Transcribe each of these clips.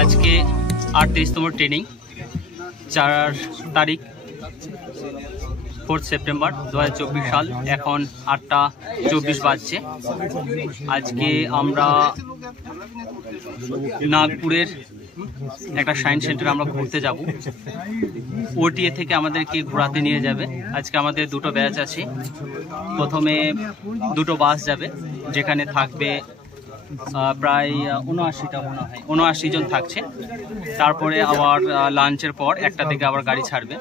आज के 38तम ट्रेनिंग 4 तारीख 4 सेप्टेम्बर 2024 साल এখন 8টা 24 বাজছে। আজকে আমরা নাগপুরের একটা সায়েন্স সেন্টারে আমরা ঘুরতে যাব। ওটিএ থেকে আমাদেরকে ঘোরাতে নিয়ে যাবে। আজকে আমাদের দুটো ব্যাচ আছে। প্রথমে দুটো বাস যাবে যেখানে থাকবে প্রায় 79টা মনে হয় 79 জন থাকছে। তারপরে আবার লাঞ্চের পর একটা থেকে আবার গাড়ি ছাড়বে।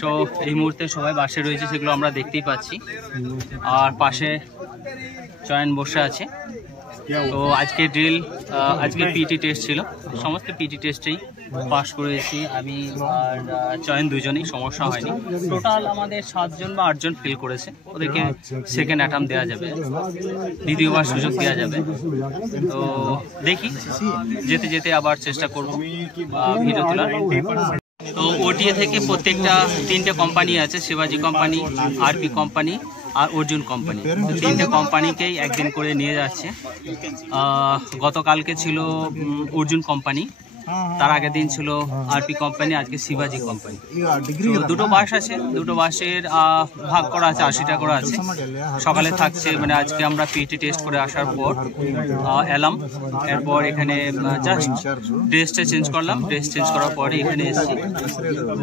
সো এই মুহূর্তে সবাই বাসে রয়েছে, সেগুলো আমরা দেখতেই পাচ্ছি। আর পাশে চয়ন বসে আছে। তো আজকে ড্রিল, আজকে পিটি টেস্ট ছিল, সমস্ত পিটি টেস্টেই পাস করেছি আমি আর চয়ন দুজনেই, সমস্যা হয়নি। টোটাল আমাদের 7 জন বা 8 জন ফেল করেছে। ওদেরকে সেকেন্ড অ্যাটেম্প দেওয়া যাবে, দ্বিতীয়বার সুযোগ দেওয়া যাবে। তো দেখি যেতে যেতে আবার চেষ্টা করব ভিডিও তোলার। তো ওটিএ থেকে প্রত্যেকটা 3টে কোম্পানি আছে, শিবাজি কোম্পানি, আরপি কোম্পানি আর অর্জুন কোম্পানি। 3টে কোম্পানিকেই একদিন করে নিয়ে যাচ্ছে। গতকালকে ছিল অর্জুন কোম্পানি, তার আগের দিন ছিল আরপি কোম্পানি, আজকে শিবাজি কোম্পানি। দুটো বাস আছে, দুটো বাসের ভাগ করা আছে, 80টা করে আছে। সকালে থাকছে মানে আজকে আমরা পিটি টেস্ট করে আসার পর এলাম, এরপর এখানে জাস্ট ড্রেসটা চেঞ্জ করলাম। ড্রেস চেঞ্জ করার পরে এখানে এসেছি।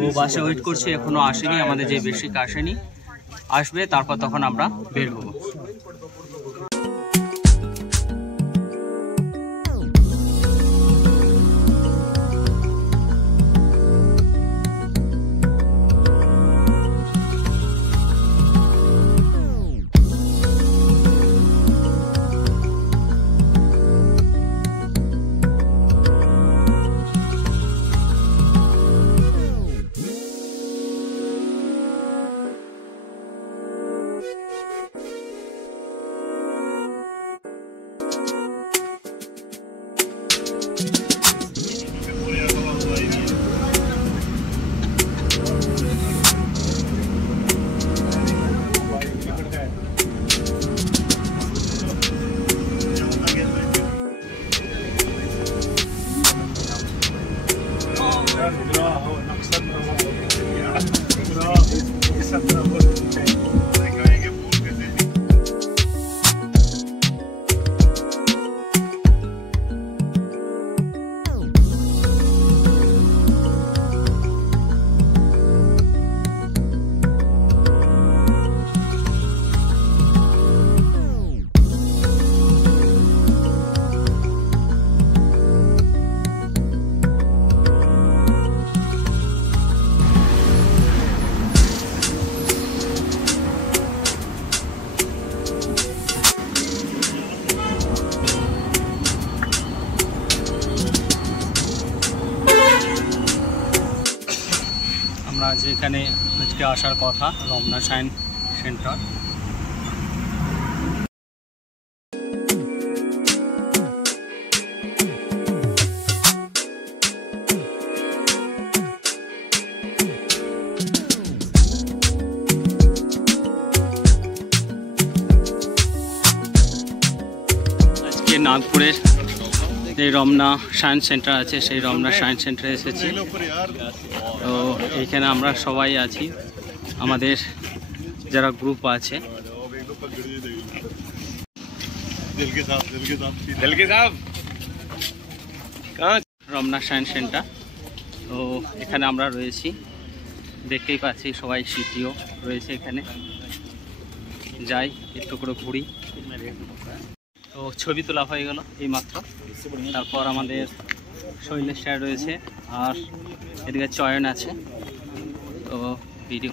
ও বাসে ওয়েট করছি, এখনো আসেনি, আমাদের যে বেশি আসেনি, আসবে তারপর তখন আমরা বের হবো। যেখানে আজকে আসার কথা, রমনা সায়েন্স সেন্টার। আজকে নাগপুরের যে রমনা সায়েন্স সেন্টার আছে, সেই রমনা সায়েন্স সেন্টারে এসেছি। তো এইখানে আমরা সবাই আছি, আমাদের যারা গ্রুপ আছে। রমনা সায়েন্স সেন্টার, তো এখানে আমরা রয়েছি, দেখতেই পাচ্ছি সবাই সিটিও রয়েছে এখানে। যাই একটু করে ঘুরি। তো ছবি তোলা হয়ে গেল এইমাত্র। তারপর আমাদের শৈলেশ স্যার রয়েছে, আর এদিকে চয়ন আছে। তো ভিডিও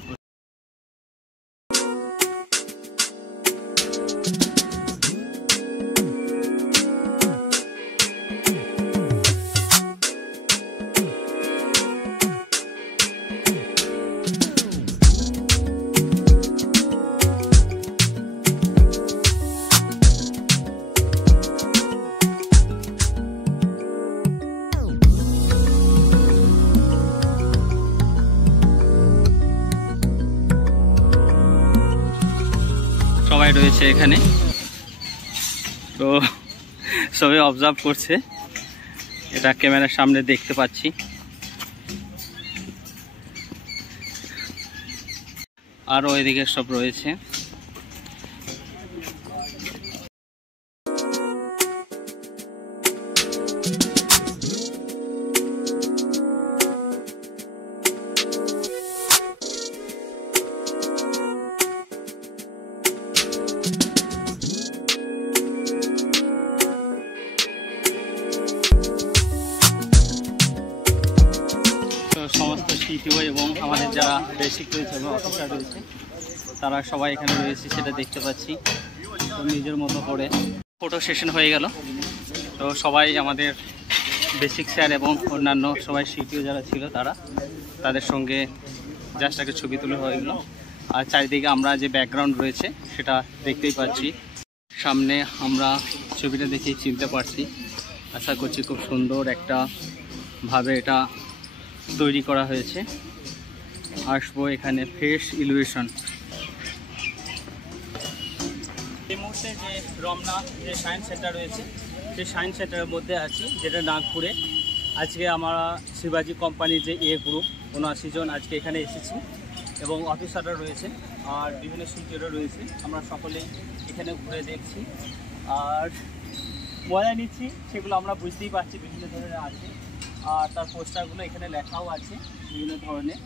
সবাই রয়েছে এখানে। তো সবাই অবজার্ভ করছে এটা ক্যামেরার সামনে দেখতে পাচ্ছি। আরও এদিকে সব রয়েছে। সমস্ত সিটিও এবং আমাদের যারা বেসিক রয়েছে এবং অফিসার রয়েছে তারা সবাই এখানে রয়েছে, সেটা দেখতে পাচ্ছি। তো নিজের মতো করে ফটো সেশন হয়ে গেল। তো সবাই আমাদের বেসিক স্যার এবং অন্যান্য সবাই সিটিও যারা ছিল তাদের সঙ্গে জাস্ট একটা ছবি তুলে হয়ে গেল। আর চারিদিকে আমরা যে ব্যাকগ্রাউন্ড রয়েছে সেটা দেখতেই পাচ্ছি। সামনে আমরা ছবিটা দেখেই চিনতে পারছি। আশা করছি খুব সুন্দর একটা ভাবে এটা তৈরি করা হয়েছে। আসবো এখানে ফ্রেশ ইলিভেশন। এই মুহূর্তে যে রমনা যে সায়েন্স সেন্টার রয়েছে সেই সায়েন্স সেন্টারের মধ্যে আছি, যেটা নাগপুরে। আজকে আমরা শিবাজি কোম্পানির যে গ্রুপ 79 জন আজকে এখানে এসেছি এবং অফিসাররা রয়েছে আর বিভিন্ন শিক্ষকরা রয়েছে। আমরা সকলেই এখানে ঘুরে দেখছি আর মজা নিচ্ছি। সেগুলো আমরা বুঝতেই পারছি বিভিন্ন ধরনের আছে আর তার পোস্টারগুলো এখানে লেখাও আছে বিভিন্ন ধরনের।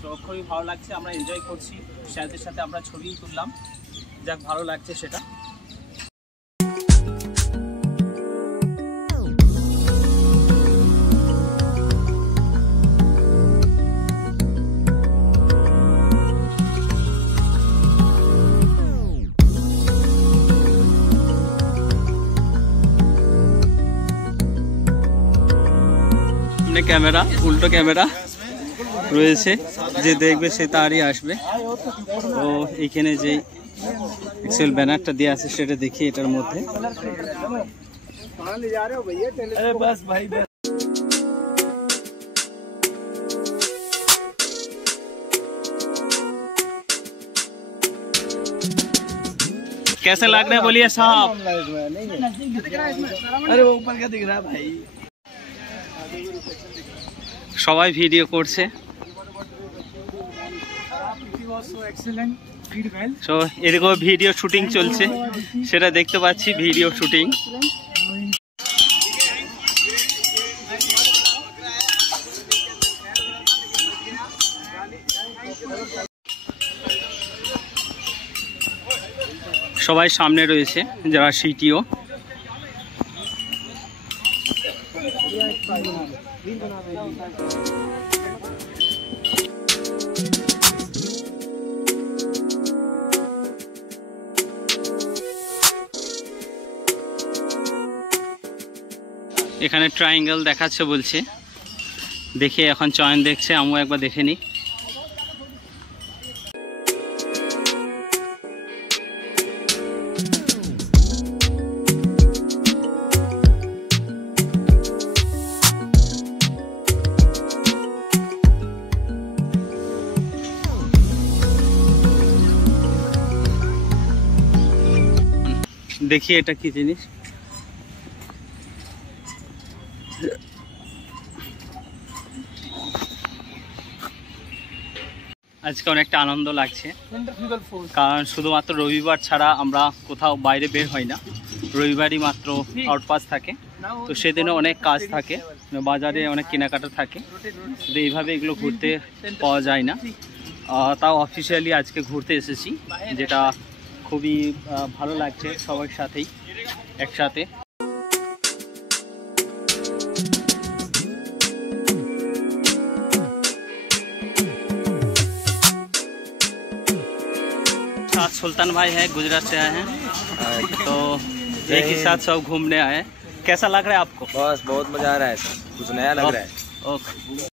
তো খুবই ভালো লাগছে, আমরা এনজয় করছি। স্যারদের সাথে আমরা ছবিও তুললাম, যাক ভালো লাগছে সেটা। ক্যামেরা উল্টো ক্যামেরা রয়েছে, যে দেখবে সে তারই আসবে। তো এখানে যে অ্যাকচুয়াল ব্যানারটা দেওয়া আছে সেটা দেখি এটার মধ্যে। कैसे लग रहा है बोलिए साहब? अरे वो ऊपर क्या दिख रहा है भाई? সবাই ভিডিও করছে। তো এদিকে ভিডিও শুটিং চলছে, সেটা দেখতে পাচ্ছি ভিডিও শুটিং। সবাই সামনে রয়েছে যারা সিটিও। এখানে ট্রায়াঙ্গেল দেখাচ্ছে বলছে, দেখে এখন চয়ন দেখছে, আমিও একবার দেখে নিই। দেখি এটা কি জিনিস। আজকে অনেকটা আনন্দ লাগছে, কারণ শুধুমাত্র রবিবার ছাড়া আমরা কোথাও বাইরে বের হই না। রবিবারই মাত্র আউটপাস থাকে, তো সেদিনও অনেক কাজ থাকে, বাজারে অনেক কেনাকাটা থাকে। তো এইভাবে এগুলো ঘুরতে পাওয়া যায় না। তাও অফিসিয়ালি আজকে ঘুরতে এসেছি, যেটা খুবই ভালো লাগছে সবার সাথেই একসাথে। साथ सुल्तान भाई है, गुजरात से आए हैं, तो एक ही साथ सब घूमने आए हैं। कैसा लग रहा है आपको? बस बहुत मजा आ रहा है, कुछ नया लग रहा है। ओके।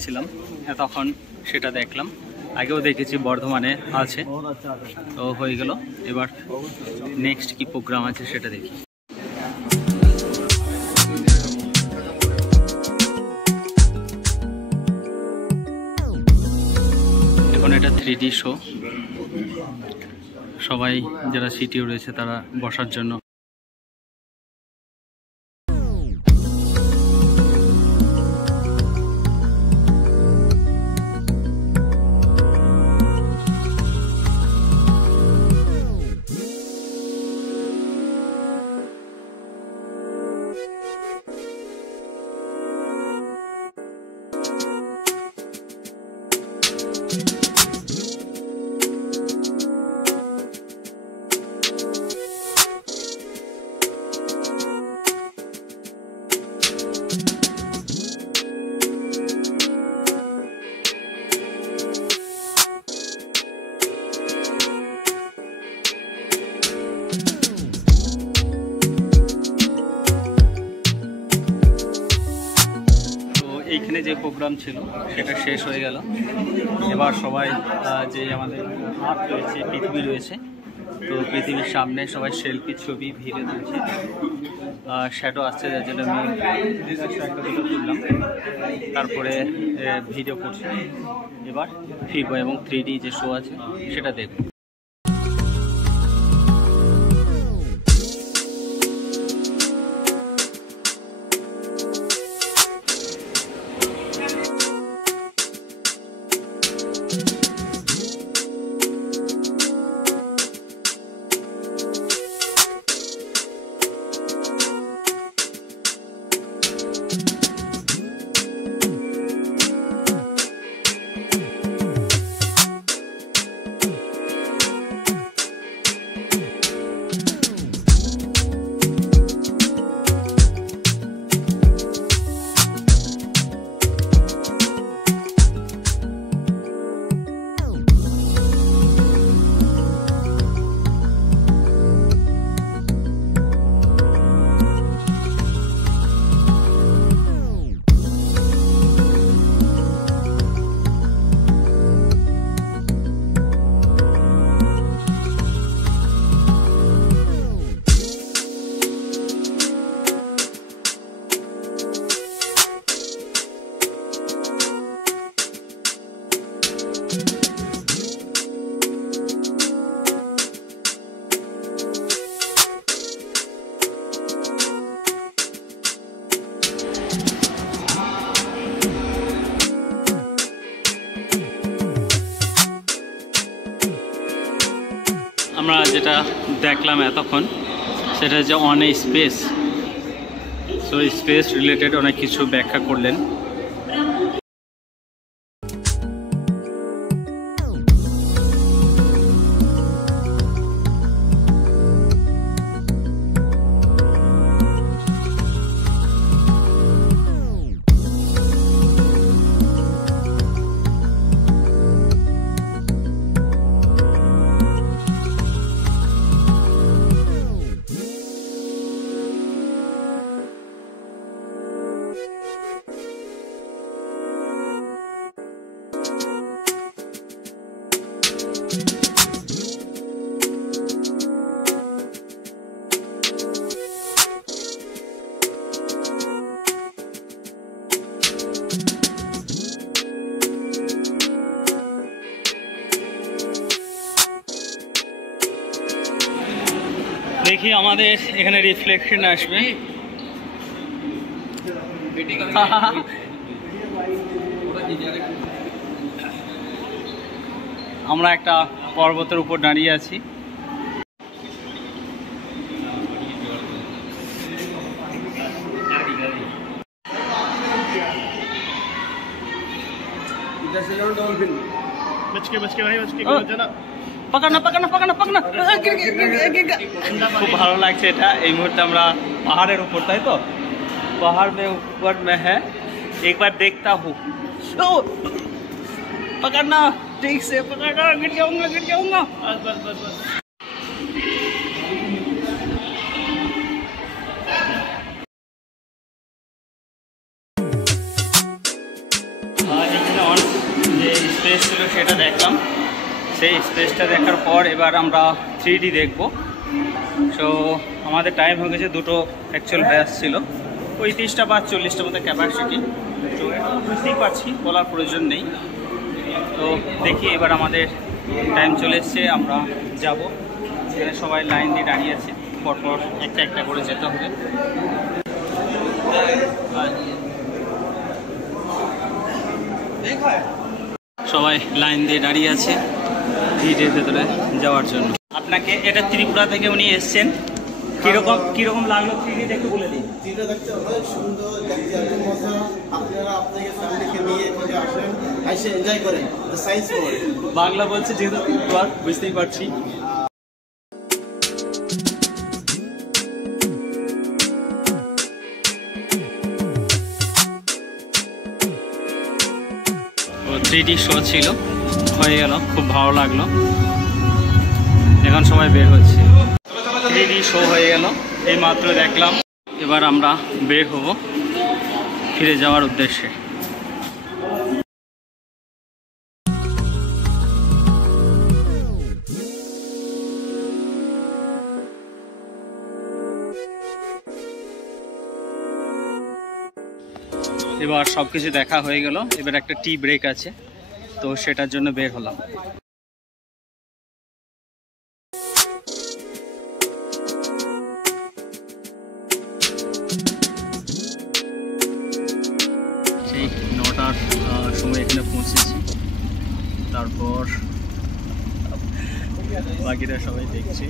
দেখছিলাম তখন সেটা দেখলাম, আগেও দেখেছি বর্ধমানে আছে, তো হয়ে গেল। এবার নেক্সট কি প্রোগ্রাম আছে সেটা দেখি। এখন এটা 3D শো, সবাই যারা সিটিও রয়েছে তারা বসার জন্য। এইখানে যে প্রোগ্রাম ছিল সেটা শেষ হয়ে গেল। এবার সবাই যে আমাদের আর্থ রয়েছে, পৃথিবী রয়েছে, তো পৃথিবীর সামনে সবাই সেলফি ছবি ভিড়ে তুলছে। শ্যাডো আসছে, যার জন্য আমি একটা দুটো তুললাম, তারপরে ভিডিও করছি। এবার ফিরবো এবং 3D যে শো আছে সেটা দেখবো। আমরা যেটা দেখলাম এতক্ষণ সেটা হচ্ছে on a space, so space related অনেক কিছু ব্যাখ্যা করলেন। দেখি আমাদের এখানে রিফ্লেকশন আসবে। আমরা একটা পর্বতের উপর দাঁড়িয়ে আছি। খুব ভালো লাগছে এটা। এই মুহূর্তে আমরা পাহাড়ের উপর, তাই তো? পাহাড় में ऊपर में है, एक बार देखता हूँ। पकड़ना, ठीक से पकड़ना, गिर जाऊंगा गिर जाऊंगा। बस बस बस बस। যে স্পেস ছিল সেটা দেখলাম। সেই স্পেসটা দেখার পর এবার আমরা 3D দেখব। সো আমাদের টাইম হয়ে গেছে, দুটো অ্যাকচুয়াল ব্যাচ ছিল, 35টা বা 40টা মতো ক্যাপাসিটি। তো বুঝতেই পারছি, বলার প্রয়োজন নেই। তো দেখি এবার আমাদের টাইম চলে এসছে, আমরা যাব। এখানে সবাই লাইন দিয়ে দাঁড়িয়ে আছে, পরপর একটা একটা করে যেতে হবে। সবাই লাইন দিয়ে দাঁড়িয়ে আছে ভিড়ের ভেতরে যাওয়ার জন্য। আপনাকে এটা ত্রিপুরা থেকে উনি এসছেন, কিরকম লাগলো 3D একটু বলে দিন। 3D দেখতে অনেক সুন্দর, দেখতে অনেক মজা। আপনারা আপনাদের ফ্যামিলিকে নিয়ে এখানে আসেন, এসে এনজয় করেন সায়েন্স ওয়ার্ল্ড। বাংলা বলছে যেহেতু ত্রিপুরা, বুঝতেই পারছি। ও 3D শো ছিল, হয়ে গেল, খুব ভালো লাগলো। এখন সবাই বের হচ্ছে। 3D শো হয়ে গেল, এই মাত্র দেখলাম। এবার আমরা বের হব ফিরে যাওয়ার উদ্দেশ্যে। এবার সব কিছু দেখা হয়ে গেল, এবার একটা টি ব্রেক আছে, তো সেটার জন্য বের হলাম। সেই 9টার সময় এখানে পৌঁছেছি। তারপর বাকিরা সবাই দেখছে।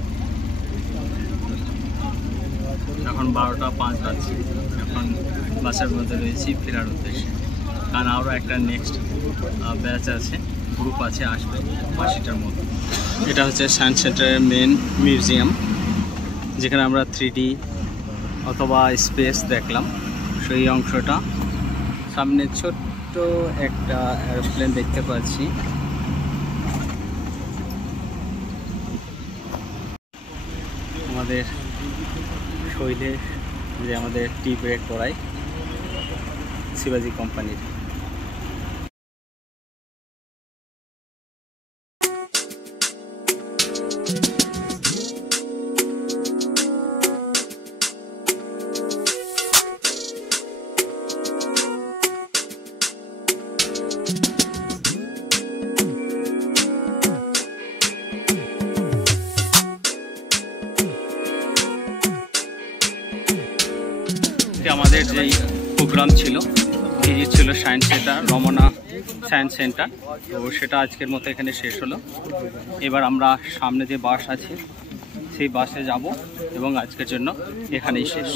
এখন 12টা 5 বাজছে। এখন বাসের মধ্যে রয়েছি ফেরার উদ্দেশ্যে, কারণ আরও একটা নেক্সট ব্যাচ আছে, গ্রুপ আছে, আসবে 80টার মতো। এটা হচ্ছে সায়েন্স সেন্টারের মেন মিউজিয়াম, যেখানে আমরা 3D অথবা স্পেস দেখলাম। সেই অংশটা সামনে ছোট্ট একটা এরোপ্লেন দেখতে পাচ্ছি। আমাদের শৈলের যে আমাদের টি ব্রেক করায় শিবাজি কোম্পানির। আমাদের যেই প্রোগ্রাম ছিল, ভিজিট ছিল science centre, Ramna science centre, তো সেটা আজকের মতো এখানে শেষ হলো। এবার আমরা সামনে যে বাস আছে সেই বাসে যাব এবং আজকের জন্য এখানেই শেষ।